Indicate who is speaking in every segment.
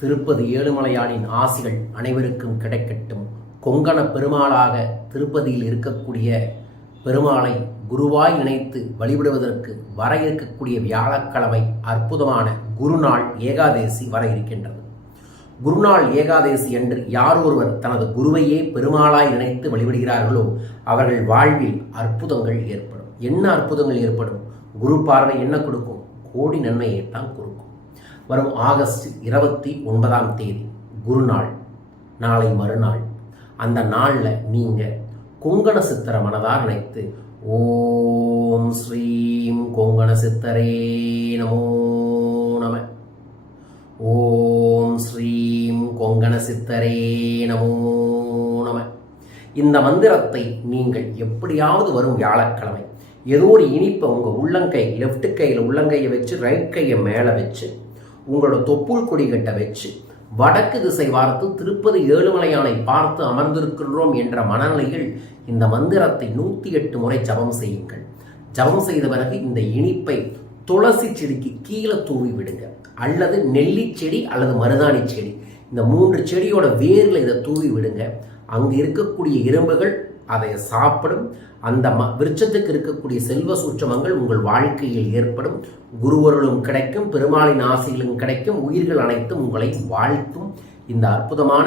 Speaker 1: திருப்பதி ஏழுமலையானின் ஆசிகள் அனைவருக்கும் கிடைக்கட்டும். கொங்கண பெருமாளாக திருப்பதியில் இருக்கக்கூடிய பெருமாளை குருவாய் இணைத்து வழிபடுவதற்கு வர இருக்கக்கூடிய வியாழக்கிழமை அற்புதமான குருநாள் ஏகாதேசி வர இருக்கின்றது. குருநாள் ஏகாதேசி என்று யார் ஒருவர் தனது குருவையே பெருமாளாய் நினைத்து வழிபடுகிறார்களோ அவர்கள் வாழ்வில் அற்புதங்கள் ஏற்படும். என்ன அற்புதங்கள் ஏற்படும்? குரு பார்வை என்ன கொடுக்கும்? கோடி நன்மையை தான் கொடுக்கும். வரும் ஆகஸ்ட் இருபத்தி ஒன்பதாம் தேதி குருநாள் நாளை மறுநாள். அந்த நாளில் நீங்கள் கொங்கண சித்திர மனதாக நினைத்து ஓம் ஸ்ரீம் கொங்கண சித்தரே நமோ நம. ஓம் ஸ்ரீம் கொங்கண சித்தரே நமோ நம. இந்த மந்திரத்தை நீங்கள் எப்படியாவது வரும் வியாழக்கிழமை ஏதோ ஒரு இனிப்பை உங்கள் உள்ளங்கை லெஃப்ட் கையில் உள்ளங்கையை வச்சு ரைட் கையை மேலே வச்சு உங்களோட தொப்புள் கொடி கட்ட வச்சு வடக்கு திசை பார்த்து திருப்பதி ஏழுமலையானை பார்த்து அமர்ந்திருக்கின்றோம் என்ற மனநிலையில் இந்த மந்திரத்தை நூற்றி எட்டு முறை ஜபம் செய்யுங்கள். ஜபம் செய்த பிறகு இந்த இனிப்பை துளசி செடிக்கு கீழே தூவி விடுங்க. அல்லது நெல்லி செடி அல்லது மருதாணி செடி. இந்த மூன்று செடியோட வேரில் இதை தூவி விடுங்க. அங்கு இருக்கக்கூடிய இரும்புகள் அதை சாப்பிடும். அந்த ம விருட்சத்துக்கு இருக்கக்கூடிய செல்வ சூட்சமங்கள் உங்கள் வாழ்க்கையில் ஏற்படும். குருவருளும் கிடைக்கும் பெருமாளின் ஆசைகளும் கிடைக்கும். உயிர்கள் அனைத்தும் உங்களை வாழ்த்தும். இந்த அற்புதமான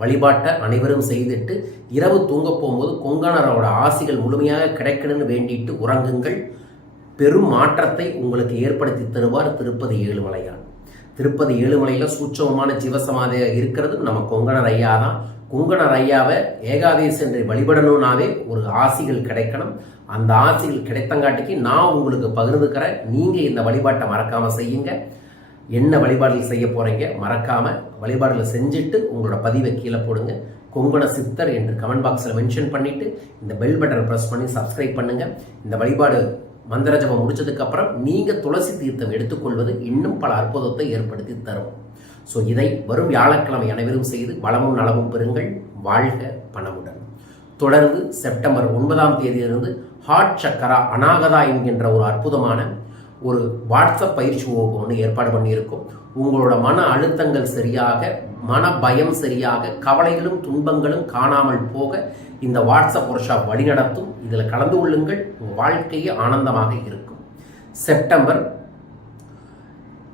Speaker 1: வழிபாட்டை அனைவரும் செய்துட்டு இரவு தூங்க போகும்போது கொங்கணரோட ஆசைகள் முழுமையாக கிடைக்கணும்னு வேண்டிட்டு உறங்குங்கள். பெரும் மாற்றத்தை உங்களுக்கு ஏற்படுத்தி தருவார் திருப்பதி ஏழுமலையான். திருப்பதி ஏழுமலையில் சூட்சமமான ஜீவசமாதியாக இருக்கிறது நம்ம கொங்கணர் ஐயா தான் குங்கணர் ஐயாவை ஏகாதேசி என்று வழிபடணும்னாவே ஒரு ஆசிகள் கிடைக்கணும். அந்த ஆசிகள் கிடைத்தங்காட்டிக்கு நான் உங்களுக்கு பகிர்ந்துக்கிறேன். நீங்கள் இந்த வழிபாட்டை மறக்காமல் செய்யுங்க. என்ன வழிபாடுகள் செய்ய போகிறீங்க மறக்காமல் வழிபாடுகளை செஞ்சுட்டு உங்களோட பதிவை கீழே போடுங்க. கொங்கண சித்தர் என்று கமெண்ட் பாக்ஸில் மென்ஷன் பண்ணிவிட்டு இந்த பெல் பட்டனை ப்ரெஸ் பண்ணி சப்ஸ்கிரைப் பண்ணுங்கள் இந்த வழிபாடு மந்திர ஜபம் முடிச்சதுக்கப்புறம் நீங்கள் துளசி தீர்த்தம் எடுத்துக்கொள்வது இன்னும் பல அற்புதத்தை ஏற்படுத்தி தரும். ஸோ இதை வரும் வியாழக்கிழமை அனைவரும் செய்து வளமும் நலமும் பெறுங்கள். வாழ்க பணமுடன் தொடர்ந்து செப்டம்பர் ஒன்பதாம் தேதியிலிருந்து ஹாட் சக்கரா அனாகதா என்கின்ற ஒரு அற்புதமான ஒரு வாட்ஸ்அப் பயிற்சி வகுப்பு ஒன்று ஏற்பாடு பண்ணியிருக்கோம். உங்களோட மன அழுத்தங்கள் சரியாக மன பயம் சரியாக கவலைகளும் துன்பங்களும் காணாமல் போக இந்த வாட்ஸ்அப் ஒர்க்ஷாப் வழிநடத்தும். இதில் கலந்து கொள்ளுங்கள். உங்கள் வாழ்க்கையே ஆனந்தமாக இருக்கும். செப்டம்பர்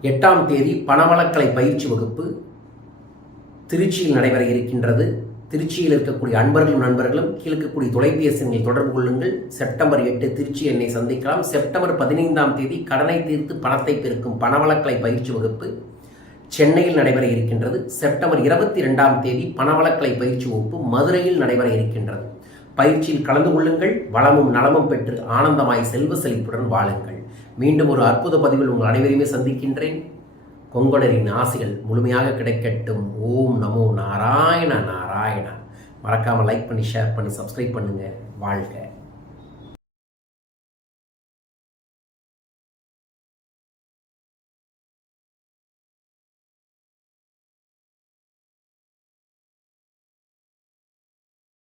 Speaker 1: எட்டாம் தேதி பணவளக்கலை பயிற்சி வகுப்பு திருச்சியில் நடைபெற இருக்கின்றது. திருச்சியில் இருக்கக்கூடிய அன்பர்களும் நண்பர்களும் கீழ்க்கக்கூடிய தொலைபேசி தொடர்பு கொள்ளுங்கள். செப்டம்பர் எட்டு திருச்சி என்னை சந்திக்கலாம். செப்டம்பர் பதினைந்தாம் தேதி கடனை தீர்த்து பணத்தை பெருக்கும் பணவளக்கலை பயிற்சி வகுப்பு சென்னையில் நடைபெற இருக்கின்றது. செப்டம்பர் இருபத்தி ரெண்டாம் தேதி பணவளக்கலை பயிற்சி வகுப்பு மதுரையில் நடைபெற இருக்கின்றது. பயிற்சியில் கலந்து கொள்ளுங்கள். வளமும் நலமும் பெற்று ஆனந்தமாய் செல்வ செழிப்புடன் வாழுங்கள். மீண்டும் ஒரு அற்புத பதிவில் உங்கள் அனைவரையுமே சந்திக்கின்றேன். கொங்கொடரின் ஆசைகள் முழுமையாக கிடைக்கட்டும். ஓம் நமோ நாராயண நாராயணா. மறக்காமல் லைக் பண்ணி ஷேர் பண்ணி சப்ஸ்கிரைப் பண்ணுங்கள் வாழ்க.